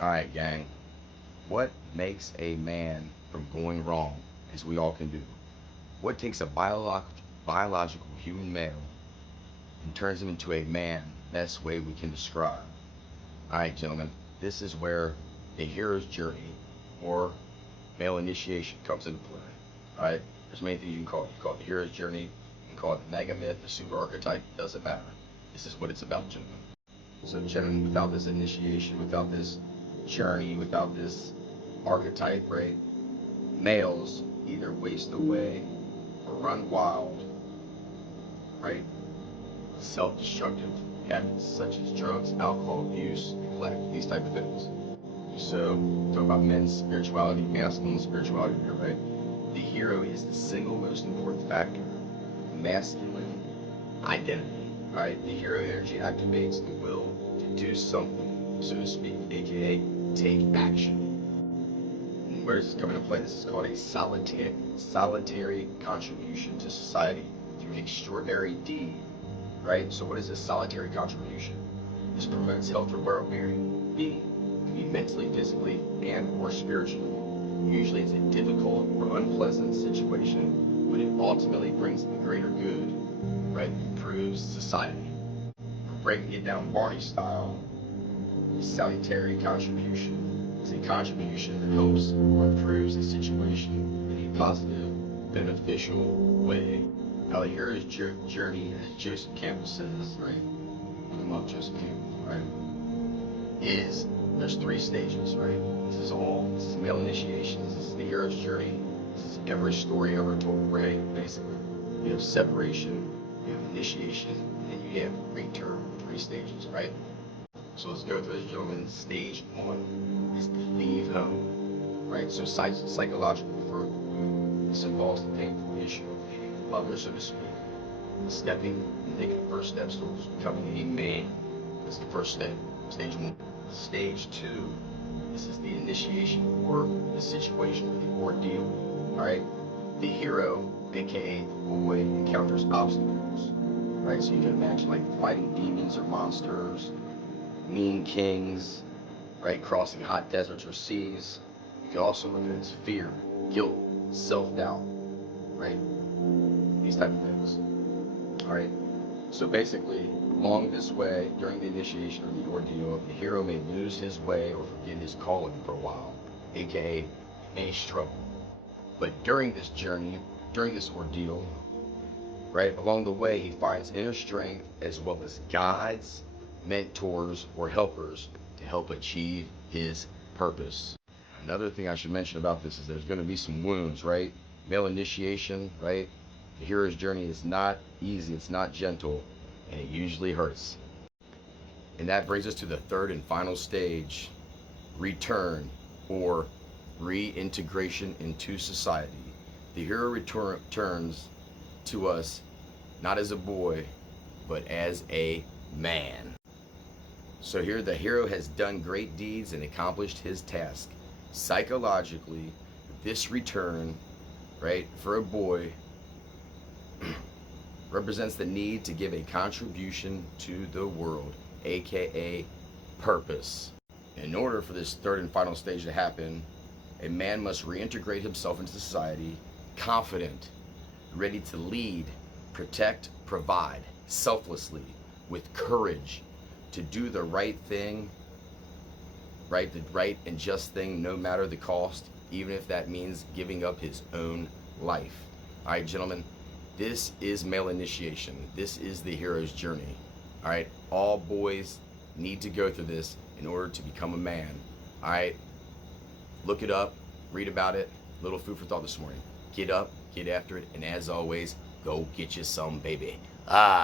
Alright, gang. What makes a man from going wrong, as we all can do? What takes a biological human male and turns him into a man? Best way we can describe. Alright, gentlemen, this is where the hero's journey or male initiation comes into play. Alright? There's many things you can call it. You can call it the hero's journey, you can call it the mega myth, the super archetype, doesn't matter. This is what it's about, gentlemen. So, gentlemen, without this initiation, without this journey, without this archetype, right? Males either waste away or run wild, right? Self-destructive habits such as drugs, alcohol abuse, neglect, these type of things. So, talk about men's spirituality, masculine spirituality here, right? The hero is the single most important factor in masculine identity, right? The hero energy activates the will to do something, so to speak, aka take action. Where does this come into play? This is called a solitary contribution to society through an extraordinary deed, right? So what is a solitary contribution? This promotes health or well-being, can be mentally, physically, and or spiritually. Usually it's a difficult or unpleasant situation, but it ultimately brings the greater good, right? Improves society. For breaking it down Barney style, salutary contribution is a contribution that helps or improves a situation in a positive, beneficial way. Now, the hero's journey, as Joseph Campbell says, right? I love Joseph Campbell, right? There's three stages, right? This is male initiation, this is the hero's journey, this is every story ever told, right? Basically, you have separation, you have initiation, and you have return, three stages, right? So let's go through this, gentlemen. Stage one is to leave home, right? So psychologically, for this involves the painful issue of leaving the mother, so to speak. Taking the first steps towards becoming a man. That's the first step, stage one. Stage two, this is the initiation or the situation, the ordeal, all right? The hero, aka the boy, encounters obstacles, right? So you can imagine like fighting demons or monsters, mean kings, right? Crossing hot deserts or seas. You can also look at it as fear, guilt, self-doubt, right? These type of things. All right. So basically, along this way, during the initiation of the ordeal, the hero may lose his way or forget his calling for a while, aka may struggle. But during this journey, during this ordeal, right, along the way, he finds inner strength as well as guides, mentors, or helpers to help achieve his purpose. Another thing I should mention about this is there's going to be some wounds, right? Male initiation, right? The hero's journey is not easy, it's not gentle, and it usually hurts. And that brings us to the third and final stage, return or reintegration into society. The hero returns to us not as a boy, but as a man. So here the hero has done great deeds and accomplished his task. Psychologically, this return, right, for a boy represents the need to give a contribution to the world, aka purpose. In order for this third and final stage to happen, a man must reintegrate himself into society, confident, ready to lead, protect, provide, selflessly, with courage, to do the right thing, right, the right and just thing, no matter the cost, even if that means giving up his own life. All right, gentlemen, this is male initiation. This is the hero's journey. All right, all boys need to go through this in order to become a man. All right, look it up, read about it. Little food for thought this morning. Get up, get after it, and as always, go get you some, baby. Ah.